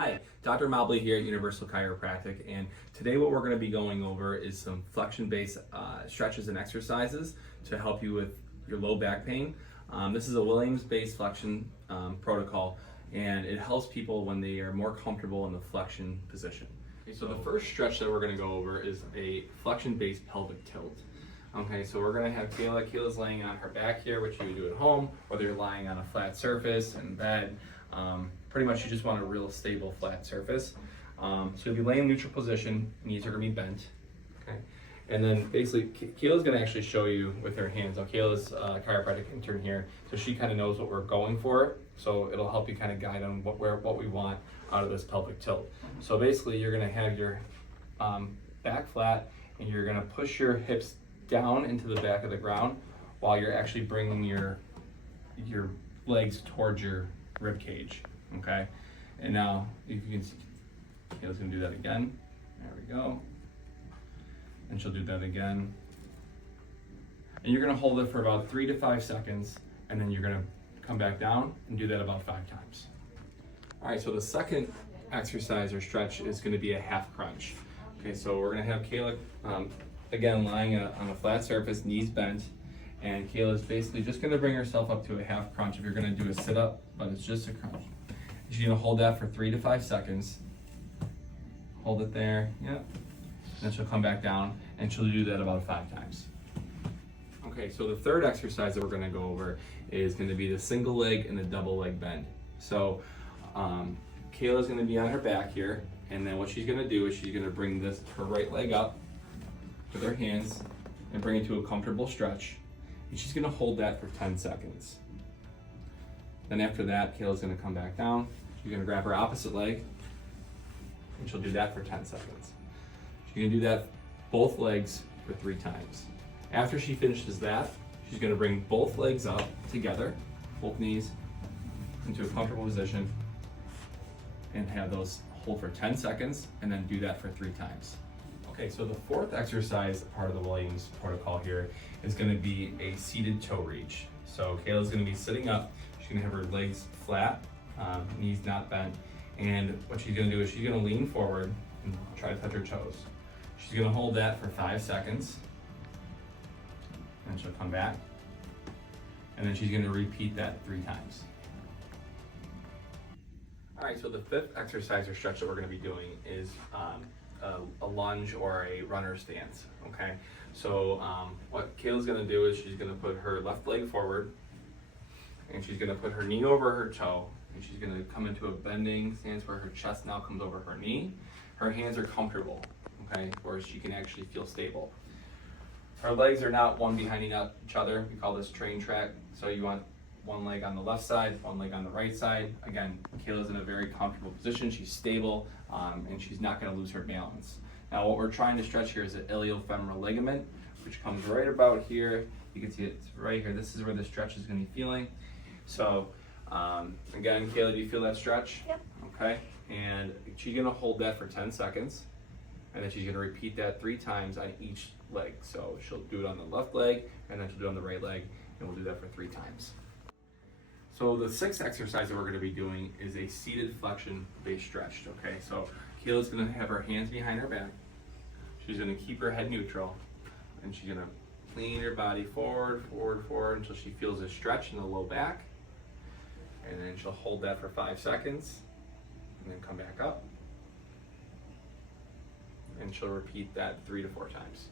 Hi, Dr. Mobley here at Universal Chiropractic, and today what we're going to be going over is some flexion-based stretches and exercises to help you with your low back pain. This is a Williams-based flexion protocol, and it helps people when they are more comfortable in the flexion position. Okay, so the first stretch that we're going to go over is a flexion-based pelvic tilt. Okay, so we're going to have Kayla. Kayla's laying on her back here, which you would do at home, whether you're lying on a flat surface in bed. Pretty much you just want a real stable flat surface. So you'll be laying in neutral position, knees are going to be bent. Okay, and then basically Kayla's going to actually show you with her hands. Now Kayla's a chiropractic intern here, so she kind of knows what we're going for. So it'll help you kind of guide on what we want out of this pelvic tilt. So basically you're going to have your back flat, and you're going to push your hips down into the back of the ground while you're actually bringing your legs towards your rib cage. Okay, and now if you can see, Kayla's gonna do that again. There we go. And she'll do that again. And you're gonna hold it for about 3 to 5 seconds, and then you're gonna come back down and do that about 5 times. All right, so the second exercise or stretch is gonna be a half crunch. Okay, so we're gonna have Kayla, again, lying on a flat surface, knees bent, and Kayla's basically just gonna bring herself up to a half crunch if you're gonna do a sit up, but it's just a crunch. She's gonna hold that for 3 to 5 seconds. Hold it there, yep. Then she'll come back down, and she'll do that about 5 times. Okay, so the third exercise that we're gonna go over is gonna be the single leg and the double leg bend. So Kayla's gonna be on her back here, and then what she's gonna do is she's gonna bring her right leg up with her hands and bring it to a comfortable stretch. And she's gonna hold that for 10 seconds. Then after that, Kayla's gonna come back down. She's gonna grab her opposite leg, and she'll do that for 10 seconds. She's gonna do that both legs for 3 times. After she finishes that, she's gonna bring both legs up together, both knees into a comfortable position, and have those hold for 10 seconds, and then do that for 3 times. Okay, so the fourth exercise, part of the Williams protocol here, is gonna be a seated toe reach. So Kayla's gonna be sitting up. She's gonna have her legs flat, knees not bent, and what she's gonna do is she's gonna lean forward and try to touch her toes. She's gonna hold that for 5 seconds, and she'll come back, and then she's gonna repeat that 3 times. All right, so the fifth exercise or stretch that we're gonna be doing is a lunge or a runner stance, okay? So what Kayla's gonna do is she's gonna put her left leg forward, and she's gonna put her knee over her toe, and she's gonna come into a bending stance where her chest now comes over her knee. Her hands are comfortable, okay, where she can actually feel stable. Her legs are not one behind each other. We call this train track. So you want one leg on the left side, one leg on the right side. Again, Kayla's in a very comfortable position. She's stable, and she's not gonna lose her balance. Now what we're trying to stretch here is the iliofemoral ligament, which comes right about here. You can see it's right here. This is where the stretch is gonna be feeling. So again, Kayla, do you feel that stretch? Yep. Okay, and she's gonna hold that for 10 seconds, and then she's gonna repeat that 3 times on each leg. So she'll do it on the left leg, and then she'll do it on the right leg, and we'll do that for 3 times. So the sixth exercise that we're gonna be doing is a seated flexion-based stretch, okay? So Kayla's gonna have her hands behind her back. She's gonna keep her head neutral, and she's gonna lean her body forward, forward, forward until she feels a stretch in the low back. And then she'll hold that for 5 seconds, and then come back up. And she'll repeat that 3 to 4 times.